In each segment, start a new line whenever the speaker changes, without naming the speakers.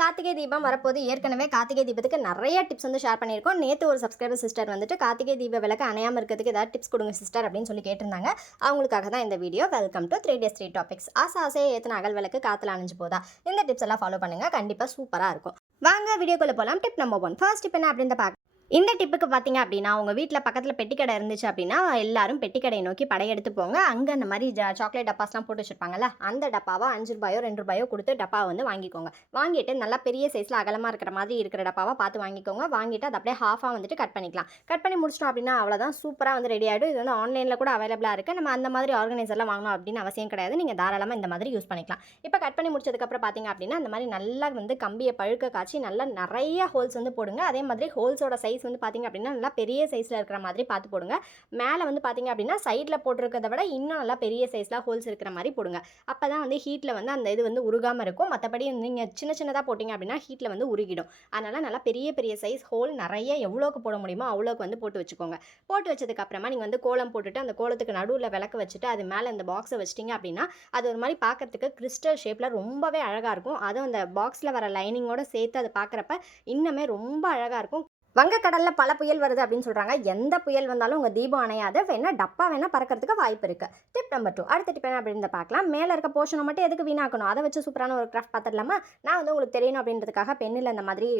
கார்த்திகை தீபம் வரப்போது ஏற்கனவே கார்த்திகை தீபத்துக்கு நிறைய டிப்ஸ் வந்து ஷேர் பண்ணியிருக்கோம். நேற்று ஒரு சப்ஸ்கிரைபர் சிஸ்டர் வந்துட்டு கார்த்திகை தீப விளக்கு அணையாமல் இருக்கிறதுக்கு ஏதாவது டிப்ஸ் கொடுங்க சிஸ்டர் அப்படின்னு சொல்லி கேட்டிருந்தாங்க. அவங்களுக்காக தான் இந்த video welcome to three days three topics ஆசை ஆசையை ஏற்றின அகல் விளக்கு காற்றுல அணைஞ்சு போதா? இந்த டிப்ஸ் எல்லாம் ஃபாலோ பண்ணுங்கள் கண்டிப்பாக சூப்பராக இருக்கும். வாங்க வீடியோக்குள்ளே போகலாம் tip number one first tip என்ன அப்படின்னு பார்க்க இந்த டிப்புக்கு பார்த்தீங்க அப்படின்னா உங்கள் வீட்டில் பக்கத்தில் பெட்டிக்கடை இருந்துச்சு அப்படின்னா எல்லாரும் பெட்டிக்கடையை நோக்கி படையெடுத்து போங்க. அங்கே அந்த மாதிரி ஜா சாக்லேட் டப்பாஸ்லாம் போட்டு வச்சுருப்பாங்கல்ல அந்த டப்பாவை அஞ்சு ரூபாயோ ரெண்டு ரூபாயோ கொடுத்து டப்பாவை வந்து வாங்கிக்கோங்க. வாங்கிட்டு நல்லா பெரிய சைஸில் அகலமாக இருக்கிற மாதிரி இருக்கிற டப்பாவை பார்த்து வாங்கிக்கோங்க. வாங்கிட்டு அதை அப்படியே ஹாஃபாக வந்துட்டு கட் பண்ணிக்கலாம். கட் பண்ணி முடிச்சிட்டோம் அப்படின்னா அவ்வளோதான் சூப்பராக வந்து ரெடி ஆகிடும் இது வந்து ஆன்லைனில் கூட அவைலபிளாக இருக்குது நம்ம அந்த மாதிரி ஆர்கனைசர்லாம் வாங்கணும் அப்படின்னு அவசியம் கிடையாது. நீங்கள் தாராளமாக இந்த மாதிரி யூஸ் பண்ணிக்கலாம். இப்போ கட் பண்ணி முடிச்சதுக்கப்புறம் பார்த்தீங்க அப்படின்னா அந்த மாதிரி நல்லா வந்து கம்பியை பழுக்க காய்ச்சி நல்லா நிறைய ஹோல்ஸ் வந்து போடுங்க. அதே மாதிரி ஹோல்ஸோட சைஸ் வந்து பார்த்தீங்க அப்படின்னா நல்லா பெரிய சைஸில் இருக்கிற மாதிரி பார்த்து போடுங்க. மேலே வந்து பார்த்தீங்க அப்படின்னா சைடில் போட்டிருக்கிறத விட இன்னும் நல்லா பெரிய சைஸில் ஹோல்ஸ் இருக்கிற மாதிரி போடுங்க. அப்போ தான் வந்து ஹீட்டில் வந்து அந்த இது வந்து உருகாமல் இருக்கும். மற்றபடி நீங்கள் சின்ன சின்னதாக போட்டிங்க அப்படின்னா ஹீட்டில் வந்து உருகிடும். அதனால் நல்லா பெரிய பெரிய சைஸ் ஹோல் நிறைய எவ்வளோக்கு போட முடியுமோ அவ்வளோக்கு வந்து போட்டு வச்சுக்கோங்க. போட்டு வச்சதுக்கப்புறமா நீங்கள் வந்து கோலம் போட்டுட்டு அந்த கோலத்துக்கு நடுவில் விளக்கு வச்சுட்டு அது மேலே அந்த பாக்ஸை வச்சிட்டிங்க அப்படின்னா அது ஒரு மாதிரி பார்க்கறதுக்கு கிறிஸ்டல் ஷேப்பில் ரொம்பவே அழகாக இருக்கும். அதுவும் அந்த பாக்ஸில் வர லைனிங்கோட சேர்த்து அதை பார்க்குறப்ப இன்னுமே ரொம்ப அழகாக இருக்கும். வங்கக்கடலில் பல புயல் வருது அப்படின்னு சொல்கிறாங்க எந்த புயல் வந்தாலும் உங்கள் தீபம் அணையாது வேணால் டப்பா வேணால் பறக்கிறதுக்கு வாய்ப்பு இருக்குது டிப் நம்பர் டூ அடுத்த டிப் என்ன அப்படின்னு பார்க்கலாம். மேலே இருக்க போர்ஷனை மட்டும் எதுக்கு வீணாக்கணும்? அதை வச்சு சூப்பரான ஒரு கிராஃப்ட் பார்த்துடலாமா? நான் வந்து உங்களுக்கு தெரியணும் அப்படின்றதுக்காக பெண்ணில் இந்த மாதிரி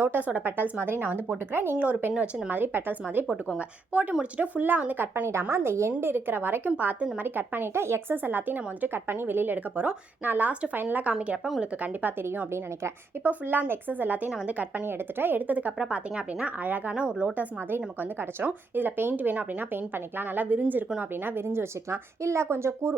லோட்டஸோட பெட்டல்ஸ் மாதிரி நான் வந்து போட்டுக்கிறேன். நீங்களும் ஒரு பென் வச்சு இந்த மாதிரி பெட்டல்ஸ் மாதிரி போட்டுக்கோங்க. போட்டு முடிச்சுட்டு ஃபுல்லாக வந்து கட் பண்ணிடாமல் அந்த எண்டு இருக்கிற வரைக்கும் பார்த்து இந்த மாதிரி கட் பண்ணிவிட்டு எக்ஸஸ் எல்லாத்தையும் நம்ம வந்துட்டு கட் பண்ணி வெளியில் எடுக்க போகிறோம் நான் லாஸ்ட் ஃபைனலாக காமிக்கிறப்ப உங்களுக்கு கண்டிப்பாக தெரியும் அப்படின்னு நினைக்கிறேன். இப்போ ஃபுல்லாக அந்த எக்ஸஸ் எல்லாத்தையும் நான் வந்து கட் பண்ணி எடுத்துகிட்டு எடுத்ததுக்கப்புறம் பார்த்தீங்க அப்படின்னா அப்படின்னா அழகான ஒரு லோட்டஸ் மாதிரி நமக்கு வந்து கிடச்சிரும். இதில் பெயிண்ட் வேணும் அப்படின்னா பெயிண்ட் பண்ணிக்கலாம். நல்லா விரிஞ்சு இருக்கணும் அப்படின்னா விரிஞ்சு வச்சுக்கலாம். இல்லை கொஞ்சம் கூர்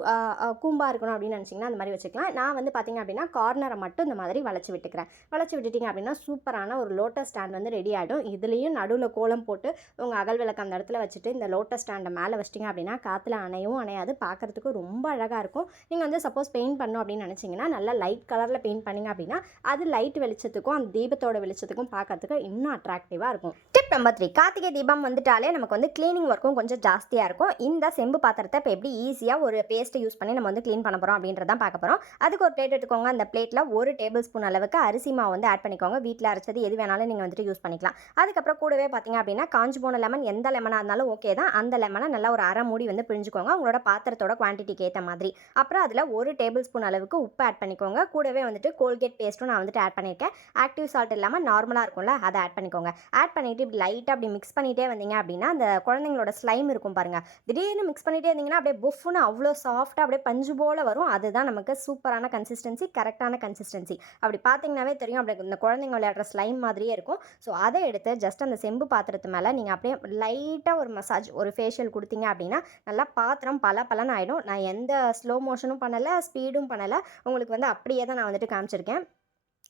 கூம்பாக இருக்கணும் அப்படின்னு நினச்சிங்கன்னா அந்த மாதிரி வச்சுக்கலாம். நான் வந்து பார்த்தீங்க அப்படின்னா கார்னரை மட்டும் இந்த மாதிரி வளைச்சி விட்டுக்கிறேன். வளைச்சி விட்டுட்டிங்க அப்படின்னா சூப்பரான ஒரு லோட்டஸ் ஸ்டாண்ட் வந்து ரெடி ஆகிடும் இதுலேயும் நடுவில் கோலம் போட்டு உங்கள் அகல் விளக்கு அந்த இடத்துல வச்சுட்டு இந்த லோட்டஸ் ஸ்டாண்டை மேலே வச்சிட்டிங்க அப்படின்னா காற்றுல அணையவும் அணையாது. பார்க்குறதுக்கு ரொம்ப அழகாக இருக்கும். நீங்கள் வந்து சப்போஸ் பெயிண்ட் பண்ணணும் அப்படின்னு நினச்சிங்கன்னா நல்லா லைட் கலரில் பெயிண்ட் பண்ணிங்க அப்படின்னா அது லைட் வெளிச்சத்துக்கும் அந்த தீபத்தோட வெளிச்சத்துக்கும் பார்க்கறதுக்கு இன்னும் அட்ராக்டிவாக இருக்கும். Tip number three Karthigai Deepam வந்துட்டாலே நமக்கு வந்து க்ளீனிங் ஒர்க்கும் கொஞ்சம் ஜாஸ்தியாக இருக்கும். இந்த செம்பு பாத்திரத்தை இப்போ எப்படி ஈஸியாக ஒரு பேஸ்ட்டை யூஸ் பண்ணி நம்ம வந்து க்ளீன் பண்ண போகிறோம் அப்படின்றதான் பார்க்க போகிறோம் அதுக்கு ஒரு பிளேட் எடுத்துக்கோங்க. அந்த பிளேட்டில் ஒரு டேபிள் ஸ்பூன் அளவுக்கு அரிசி மாவு வந்து ஆட் பண்ணிக்கோங்க. வீட்டில் அரைச்சது எது வேணாலும் நீங்கள் வந்துட்டு யூஸ் பண்ணிக்கலாம். அதுக்கப்புறம் கூடவே பார்த்தீங்க அப்படின்னா காஞ்சி போன லெமன் எந்த லெமனாக இருந்தாலும் ஓகே தான். அந்த லெமனை நல்லா ஒரு அரை மூடி வந்து பிழிஞ்சுக்கோங்க. உங்களோட பாத்திரத்தோட குவான்டிட்டிக்கு ஏற்ற மாதிரி. அப்புறம் அதில் ஒரு டேபிள் ஸ்பூன் அளவுக்கு உப்பு ஆட் பண்ணிக்கோங்க. கூடவே வந்துட்டு கோல்கேட் பேஸ்ட்டும் நான் வந்துட்டு ஆட் பண்ணியிருக்கேன் ஆக்டிவ் சால்ட் இல்லாமல் நார்மலாக இருக்கும்ல அதை ஆட் பண்ணிக்கோங்க. ஆட் பண்ணிவிட்டு இப்படி லைட்டாக அப்படி மிக்ஸ் பண்ணிகிட்டே வந்தீங்க அப்படின்னா அந்த குழந்தைங்களோட ஸ்லைம் இருக்கும் பாருங்கள் திடீர்னு மிக்ஸ் பண்ணிகிட்டே இருந்தீங்கன்னா அப்படியே புஃப்னு அவ்வளோ சாஃப்ட்டாக அப்படியே பஞ்சு போல் வரும். அதுதான் நமக்கு சூப்பரான கன்சிஸ்டன்சி கரெக்டான கன்சிஸ்டன்சி அப்படி பார்த்தீங்கன்னாவே தெரியும். அப்படி இந்த குழந்தைங்க விளையாடுற ஸ்லைம் மாதிரியே இருக்கும். ஸோ அதை எடுத்து ஜஸ்ட் அந்த செம்பு பாத்திரத்து மேலே நீங்கள் அப்படியே லைட்டாக ஒரு மசாஜ் ஒரு ஃபேஷியல் கொடுத்தீங்க அப்படின்னா நல்லா பாத்திரம் பல பலன் ஆகிடும் நான் எந்த ஸ்லோ மோஷனும் பண்ணலை ஸ்பீடும் பண்ணலை. உங்களுக்கு வந்து அப்படியே தான் நான் வந்துட்டு காமிச்சிருக்கேன்.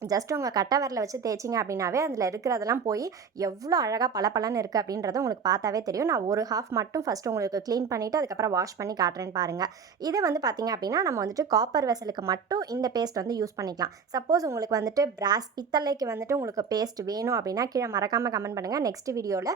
ஜஸ்ட் உங்கள் கட்டை வரல வச்சு தேய்ச்சிங்க அப்படின்னாவே அதில் இருக்கிறதெல்லாம் போய் எவ்வளோ அழகாக பளபளன்னு இருக்குது அப்படின்றத உங்களுக்கு பார்த்தாவே தெரியும். நான் ஒரு ஹாஃப் மட்டும் ஃபஸ்ட்டு உங்களுக்கு க்ளீன் பண்ணிவிட்டு அதுக்கப்புறம் வாஷ் பண்ணி காட்டுறேன்னு பாருங்கள் இதை வந்து பார்த்தீங்க அப்படின்னா நம்ம வந்துட்டு காப்பர் வெசலுக்கு மட்டும் இந்த பேஸ்ட் வந்து யூஸ் பண்ணிக்கலாம். சப்போஸ் உங்களுக்கு வந்துட்டு பிராஸ் பித்தளைக்கு வந்துட்டு உங்களுக்கு பேஸ்ட் வேணும் அப்படின்னா கீழே மறக்காமல் கமெண்ட் பண்ணுங்கள் நெக்ஸ்ட் வீடியோவில்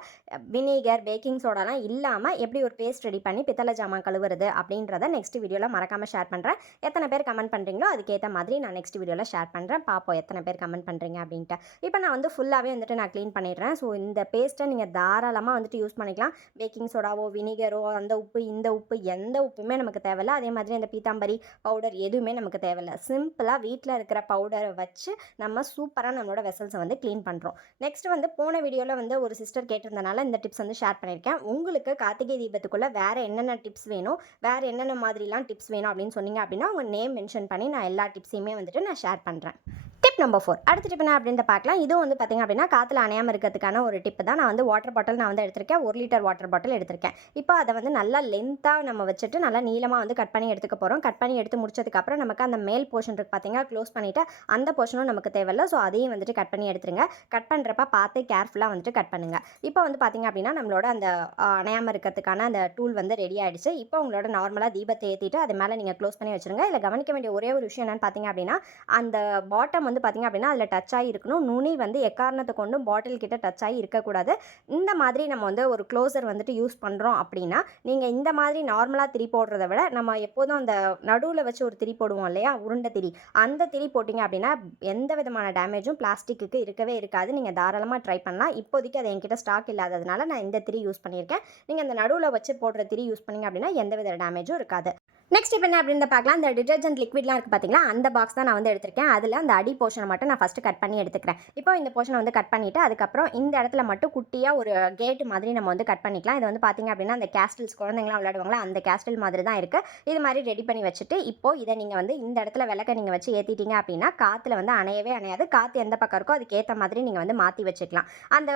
வினேகர் பேக்கிங் சோடாலாம் இல்லாமல் எப்படி ஒரு பேஸ்ட் ரெடி பண்ணி பித்தளை ஜாமான் கழுவுறது அப்படின்றத நெக்ஸ்ட் வீடியோவில் மறக்காமல் ஷேர் பண்ணுறேன் எத்தனை பேர் கமெண்ட் பண்ணுறீங்களோ அதுக்கேற்ற மாதிரி நான் நெக்ஸ்ட் வீடியோவில் ஷேர் பண்ணுறேன் பார்ப்போம் எத்தனை பேர் கமெண்ட் பண்ணுறீங்க அப்படின்ட்டு. இப்போ நான் வந்து ஃபுல்லாகவே வந்துட்டு நான் க்ளீன் பண்ணிடுறேன். ஸோ இந்த பேஸ்ட்டை நீங்கள் தாராளமாக வந்துட்டு யூஸ் பண்ணிக்கலாம். பேக்கிங் சோடாவோ வினிகரோ அந்த உப்பு இந்த உப்பு எந்த உப்புமே நமக்கு தேவையில்ல. அதே மாதிரி அந்த பீத்தாம்பரி பவுடர் எதுவுமே நமக்கு தேவையில்ல. சிம்பிளாக வீட்டில் இருக்கிற பவுடரை வச்சு நம்ம சூப்பராக நம்மளோட வெசல்ஸை வந்து க்ளீன் பண்ணுறோம் நெக்ஸ்ட் வந்து போன வீடியோவில் வந்து ஒரு சிஸ்டர் கேட்டிருந்தனால இந்த டிப்ஸ் வந்து ஷேர் பண்ணியிருக்கேன். உங்களுக்கு கார்த்திகை தீபத்துக்குள்ளே வேறு என்னென்ன டிப்ஸ் வேணும் வேறு என்னென்ன மாதிரிலாம் டிப்ஸ் வேணும் அப்படின்னு சொன்னீங்க அப்படின்னா உங்கள் நேம் மென்ஷன் பண்ணி நான் எல்லா டிப்ஸையுமே வந்துட்டு நான் ஷேர் பண்ணுறேன் டிப் நம்பர் ஃபோர் அடுத்த டிப் என்ன அப்படின்னு பார்க்கலாம். இதுவும் வந்து பார்த்திங்க அப்படின்னா காற்றுல அணையாமல் இருக்கிறதுக்கான ஒரு டிப் தான். நான் வந்து வாட்டர் பாட்டில் நான் வந்து எடுத்திருக்கேன். ஒரு லிட்டர் வாட்டர் பாட்டில் எடுத்திருக்கேன். இப்போ அதை வந்து நல்லா லென்த்தாக நம்ம வச்சுட்டு நல்லா நீளமாக வந்து கட் பண்ணி எடுத்துக்க போகிறோம் கட் பண்ணி எடுத்து முடிச்சதுக்கப்புறம் நமக்கு அந்த மேல் போர்ஷன் இருக்குது பார்த்தீங்கன்னா க்ளோஸ் பண்ணிவிட்டு அந்த போர்ஷனும் நமக்கு தேவையில்ல. ஸோ அதையும் வந்துட்டு கட் பண்ணி எடுத்துருங்க. கட் பண்ணுறப்ப பார்த்து கேர்ஃபுல்லாக வந்துட்டு கட் பண்ணுங்கள் இப்போ வந்து பார்த்திங்க அப்படின்னா நம்மளோட அந்த அணையாமல் இருக்கிறதுக்கான அந்த டூல் வந்து ரெடி ஆகிடுச்சு இப்போ உங்களோட நார்மலாக தீபத்தை ஏற்றிட்டு அது மேலே நீங்கள் க்ளோஸ் பண்ணி வச்சுருங்க. இதில் கவனிக்க வேண்டிய ஒரே ஒரு விஷயம் என்னென்னு பார்த்திங்க அப்படின்னா அந்த பாட்டம் வந்து வந்து பார்த்திங்க அப்படின்னா அதில் டச் ஆகி இருக்கணும். நுனி வந்து எக்காரணத்தை கொண்டும் பாட்டில் கிட்ட டச் ஆகி இருக்கக்கூடாது. இந்த மாதிரி நம்ம வந்து ஒரு க்ளோசர் வந்துட்டு யூஸ் பண்ணுறோம் அப்படின்னா நீங்கள் இந்த மாதிரி நார்மலாக திரி போடுறத விட நம்ம எப்போதும் அந்த நடுவில் வச்சு ஒரு திரி போடுவோம் இல்லையா? உருண்டை திரி. அந்த திரி போட்டிங்க அப்படின்னா எந்த விதமான டேமேஜும் பிளாஸ்டிக்கு இருக்கவே இருக்காது. நீங்கள் தாராளமாக ட்ரை பண்ணலாம். இப்போதைக்கு அது என்கிட்ட ஸ்டாக் இல்லாததுனால நான் இந்த திரி யூஸ் பண்ணியிருக்கேன். நீங்கள் அந்த நடுவில் வச்சு போடுற திரி யூஸ் பண்ணீங்க அப்படின்னா எந்த வித டேமேஜும் இருக்காது. நெக்ஸ்ட் இப்போ என்ன அப்படின்னு பார்க்கலாம். அந்த டிடர்ஜென்ட் லிக்விட்லாம் இருக்குது பார்த்தீங்களா அந்த பாக்ஸ் தான் நான் வந்து எடுத்திருக்கேன். அதில் அந்த அடி போர்ஷனை மட்டும் நான் ஃபஸ்ட்டு கட் பண்ணி எடுத்துக்கிறேன். இப்போ இந்த போர்ஷனை வந்து கட் பண்ணிவிட்டு அதுக்கப்புறம் இந்த இடத்துல மட்டும் குட்டியாக ஒரு கேட் மாதிரி நம்ம வந்து கட் பண்ணிக்கலாம். இது வந்து பார்த்தீங்க அப்படின்னா அந்த கேஸ்டில்ஸ் குழந்தைங்களாம் விளையாடுவாங்களா? அந்த கேஸ்டில் மாதிரி தான் இருக்குது இது மாதிரி ரெடி பண்ணி வச்சுட்டு இப்போ இதை நீங்கள் வந்து இந்த இடத்துல விளக்க நீங்கள் வச்சு ஏற்றிட்டீங்க அப்படின்னா காற்றுல வந்து அணையவே அணையாது. காற்று எந்த பக்கம் இருக்கோ அதுக்கேற்ற மாதிரி நீங்கள் வந்து மாற்றி வச்சுக்கலாம். அந்த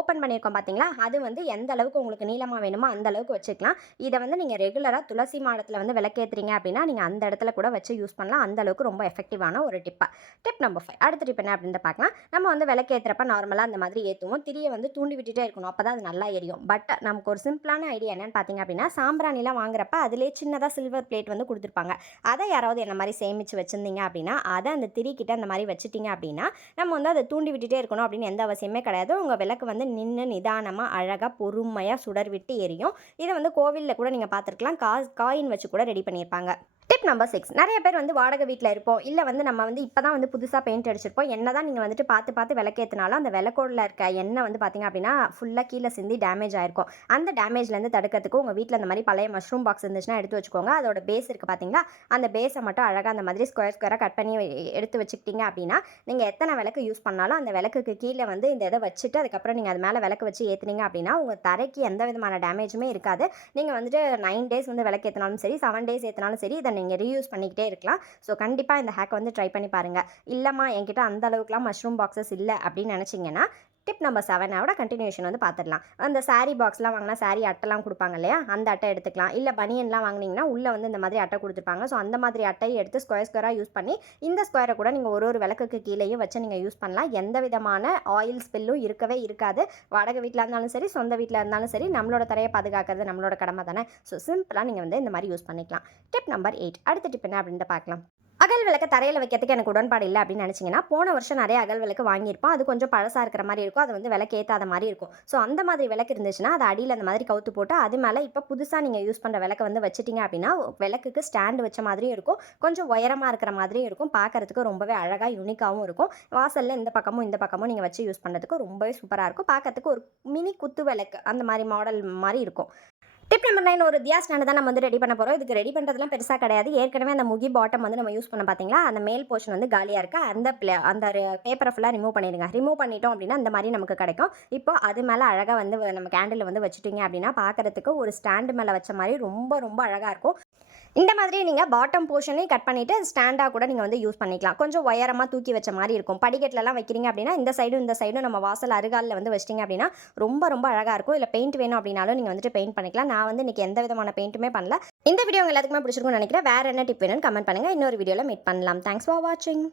ஓப்பன் பண்ணியிருக்கோம் பார்த்தீங்களா அது வந்து எந்த அளவுக்கு உங்களுக்கு நீளமாக வேணுமோ அந்த அளவுக்கு வச்சுக்கலாம். இதை வந்து நீங்கள் ரெகுலராக துளசி மாடத்தில் வந்து விளக்கேற்றுறீங்க அப்படின்னா நீங்கள் அந்த இடத்துல கூட வச்சு யூஸ் பண்ணலாம். அந்த அளவுக்கு ரொம்ப எஃபெக்டிவான ஒரு டிப்பா. டிப் நம்பர் ஃபைவ் அடுத்த டிப் என்ன அப்படின்னு பார்க்கலாம். நம்ம வந்து விளக்கேற்றுறப்ப நார்மலாக அந்த மாதிரி ஏற்றுவோம் திரியை வந்து தூண்டி விட்டுட்டே இருக்கணும். அப்போ தான் அது நல்லா எரியும். பட் நமக்கு ஒரு சிம்பிளான ஐடியா என்னன்னு பார்த்தீங்க அப்படின்னா சாம்பிராணிலாம் வாங்குறப்ப அதிலே சின்னதாக சில்வர் பிளேட் வந்து கொடுத்துருப்பாங்க. அதை யாராவது என்ன மாதிரி சேமித்து வச்சுருந்தீங்க அப்படின்னா அதை அந்த திரி அந்த மாதிரி வச்சுட்டீங்க அப்படின்னா நம்ம வந்து அதை தூண்டி விட்டுட்டே இருக்கணும் அப்படின்னு எந்த அவசியமே கிடையாது. உங்கள் விளக்கு வந்து நின்று நிதானமாக அழகாக பொறுமையாக சுடர் விட்டு எரியும். இதை வந்து கோவிலில் கூட நீங்கள் பார்த்துருக்கலாம். கா காயின் வச்சு கூட ரெடி பண்ணியிருப்பாங்க. டிப் நம்பர் சிக்ஸ் நிறைய பேர் வந்து வாடகை வீட்டில் இருப்போம். இல்லை வந்து நம்ம வந்து இப்போ தான் வந்து புதுசாக பெயிண்ட் அடிச்சிருப்போம். என்ன தான் நீங்கள் வந்துட்டு பார்த்து பார்த்து விளக்கேற்றினாலும் அந்த விளக்கோடில் இருக்க எண்ணெய் வந்து பார்த்தீங்க அப்படின்னா ஃபுல்லாக கீழே சிந்தி டேமேஜ் ஆயிருக்கும். அந்த டேமேஜ்லேருந்து தடுக்கிறதுக்கு உங்கள் வீட்டில் அந்த மாதிரி பழைய மஷ்ரூம் பாக்ஸ் இருந்துச்சுன்னா எடுத்து வச்சுக்கோங்க. அதோட பேஸ் இருக்குது பார்த்தீங்களா அந்த பேஸை மட்டும் அழகாக அந்த மாதிரி ஸ்கொயர் ஸ்கொயராக கட் பண்ணி எடுத்து வச்சுக்கிட்டிங்க அப்படின்னா நீங்கள் எத்தனை விளக்கு யூஸ் பண்ணாலும் அந்த விளக்குக்கு கீழே வந்து இந்த இதை வச்சுட்டு அதுக்கப்புறம் நீங்கள் அது மேலே விளக்கு வச்சு ஏற்றுனீங்க அப்படின்னா உங்கள் தரைக்கு எந்த விதமான டேமேஜுமே இருக்காது. நீங்கள் வந்துட்டு நைன் டேஸ் வந்து விளக்கு ஏற்றினாலும் சரி செவன் டேஸ் ஏற்றினாலும் சரி இதை நீங்கள் ரீயூஸ் பண்ணிக்கிட்டே இருக்கலாம். ஸோ கண்டிப்பாக இந்த ஹேக்கை வந்து ட்ரை பண்ணி பாருங்கள் இல்லைம்மா என்கிட்ட அந்த அளவுக்குலாம் மஷ்ரூம் பாக்ஸஸ் இல்லை அப்படின்னு நினச்சிங்கன்னா டிப் நம்பர் செவனோட கண்டினியூஷன் வந்து பார்த்துடலாம் அந்த சாரீ பாக்ஸ்லாம் வாங்கினா சாரீ அட்டைலாம் கொடுப்பாங்க இல்லையா? அந்த அட்டை எடுத்துக்கலாம். இல்லை பனியன்லாம் வாங்கினீங்கன்னா உள்ளே வந்து இந்த மாதிரி அட்டை கொடுத்துருப்பாங்க. ஸோ அந்த மாதிரி அட்டையை எடுத்து ஸ்கொயர் ஸ்கொயராக யூஸ் பண்ணி இந்த ஸ்கொயரை கூட நீங்கள் ஒரு ஒரு விளக்குக்கு கீழேயும் வச்சு நீங்கள் யூஸ் பண்ணலாம். எந்த விதமான ஆயில் ஸ்பில்லும் இருக்கவே இருக்காது. வாடகை வீட்டில் இருந்தாலும் சரி சொந்த வீட்டில் இருந்தாலும் சரி நம்மளோட தரையை பாதுகாக்கிறது நம்மளோட கடமை தானே? ஸோ சிம்பிளாக நீங்கள் வந்து இந்த மாதிரி யூஸ் பண்ணிக்கலாம். டிப் நம்பர் எயிட் அடுத்த டிப் என்ன அப்படின்ட்டு பார்க்கலாம் அகல் விளக்க தரையில் வைக்கிறதுக்கு எனக்கு உடன்பாடு இல்லை அப்படின்னு நினச்சிங்கன்னா போன வருஷம் நிறைய அகல் விளக்கு வாங்கியிருப்போம். அது கொஞ்சம் பழசாக இருக்கிற மாதிரி இருக்கும். அது வந்து விளக்கு ஏற்றாத மாதிரி இருக்கும். ஸோ அந்த மாதிரி விளக்கு இருந்துச்சுன்னா அது அடியில் அந்த மாதிரி கவுத்து போட்டு அது மேலே இப்போ புதுசாக நீங்கள் யூஸ் பண்ணுற விளக்கு வந்து வச்சிட்டிங்க அப்படின்னா விளக்குக்கு ஸ்டாண்டு வச்ச மாதிரியும் இருக்கும். கொஞ்சம் உயரமாக இருக்கிற மாதிரியும் இருக்கும். பார்க்கறதுக்கு ரொம்பவே அழகாக யூனிக்காகவும் இருக்கும். வாசலில் இந்த பக்கமும் இந்த பக்கமும் நீங்கள் வச்சு யூஸ் பண்ணுறதுக்கு ரொம்பவே சூப்பராக இருக்கும். பார்க்கறதுக்கு ஒரு மினி குத்து விளக்கு அந்த மாதிரி மாடல் மாதிரி இருக்கும். டிப் நம்பர் நைன் ஒரு தியா நான் தான் நம்ம வந்து ரெடி பண்ண போகிறோம் இதுக்கு ரெடி பண்ணுறதுலாம் பெருசாக கிடையாது. ஏற்கனவே அந்த முகி பாட்டம் வந்து நம்ம யூஸ் பண்ண பார்த்தீங்களா அந்த மேல் போர்ஷன் வந்து காலியாக இருக்குது அந்த பிளே அந்த பேப்பரை ஃபுல்லாக ரிமூவ் பண்ணிடுங்க. ரிமூவ் பண்ணிட்டோம் அப்படின்னா இந்த மாதிரி நமக்கு கிடைக்கும். இப்போ அது மேலே அழகாக வந்து நம்ம கேண்டில் வந்து வச்சுட்டீங்க அப்படின்னா பார்க்குறதுக்கு ஒரு ஸ்டாண்டு மேலே வச்ச மாதிரி ரொம்ப ரொம்ப அழகாக இருக்கும். இந்த மாதிரி நீங்கள் பாட்டம் போர்ஷனையும் கட் பண்ணிவிட்டு ஸ்டாண்டாக கூட நீங்கள் வந்து யூஸ் பண்ணிக்கலாம். கொஞ்சம் உயரமாக தூக்கி வச்ச மாதிரி இருக்கும். படிக்கட்டிலலாம் வைக்கிறீங்க அப்படின்னா இந்த சைடும் இந்த சைடும் நம்ம வாசல் அருகாலில் வந்து வச்சிட்டிங்க அப்படின்னா ரொம்ப ரொம்ப அழகாக இருக்கும். இல்லை பெயிண்ட் வேணும் அப்படின்னாலும் நீங்கள் வந்துட்டு பெயிண்ட் பண்ணிக்கலாம். நான் வந்து இன்றைக்கி எந்த விதமான பெயிண்ட்டுமே பண்ணல. இந்த வீடியோ எல்லாத்துக்குமே பிடிச்சிருக்கும்னு நினைக்கிறேன். வேறு என்ன டிப் வேணும்னு கமெண்ட் பண்ணுங்கள் இன்னொரு வீடியோவில் மீட் பண்ணலாம். தேங்க்ஸ் ஃபார் வாட்சிங்